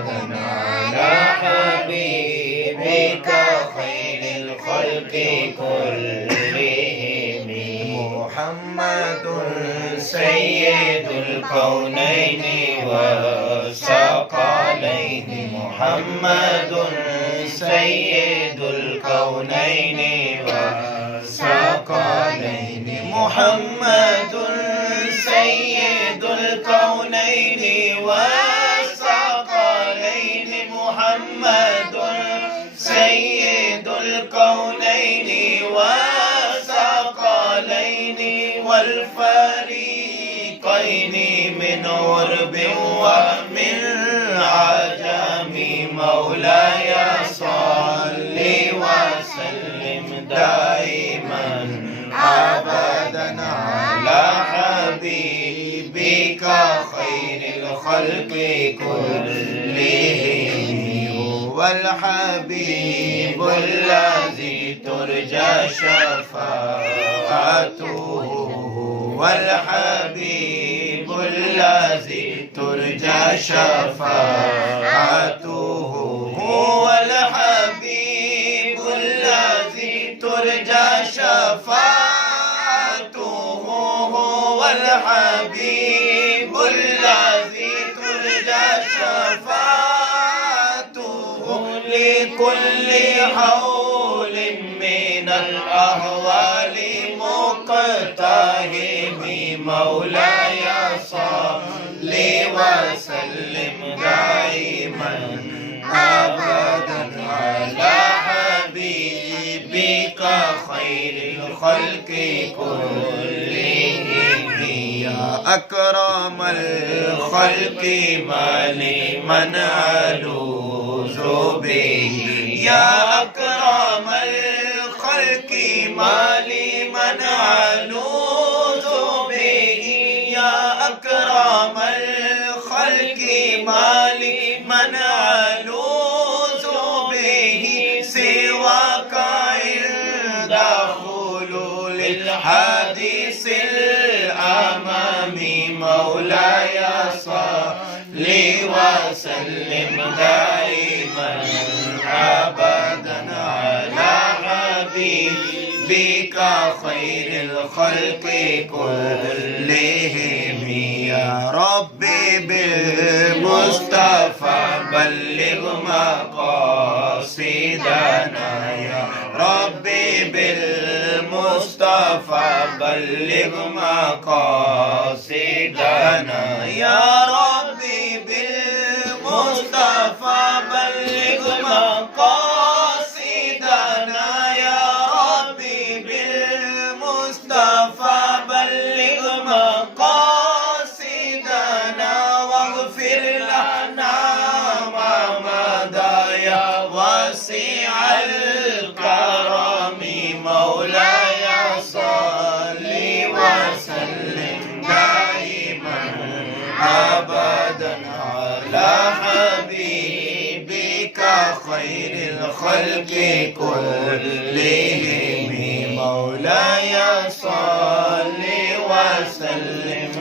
أبدا على حبيبك خير الخلق كلهم محمد سيد الكونين والثقلين محمد سيد الكونين والثقلين محمد سيد الكونين والثقلين محمد سيد الكونين والثقلين والفريقين من غرب ومن عجم مولاي صل وسلم دائما أبدا على حبيبك خير الخلق كلهم هو الحبيب الذي ترجى شفاعته هو الحبيب الذي ترجى شفاعته هو الحبيب الذي ترجى شفاعته هو الحبيب الذي ترجى شفاعته لكل حول من الأهوال مقتهم مولاي صل وسلم دائما أبدا على حبيبك خير الخلق كلهم يا أكرم الخلق ما لمن ألوذ به يا أكرم الخلق ما لمن ألوذ به يا أكرم الخلق ما لمن ألوذ به سواك عند حلول الحديث الأمام مولاي صل وسلم دائما أبدا على حبيبك خير الخلق كلهم يا ربي بالمصطفى بلغ مقاصدنا يا ربي بالمصطفى بلغ مقاصدنا يا ربي بالمصطفى بلغ مقاصدنا يا ربي بالمصطفى بلغ مقاصدنا واغفر لنا ما مضى يا واسع الكرم مولاي صل وسلم دائما أبدا على حبيبك خير الخلق كلهم مولاي صل وسلم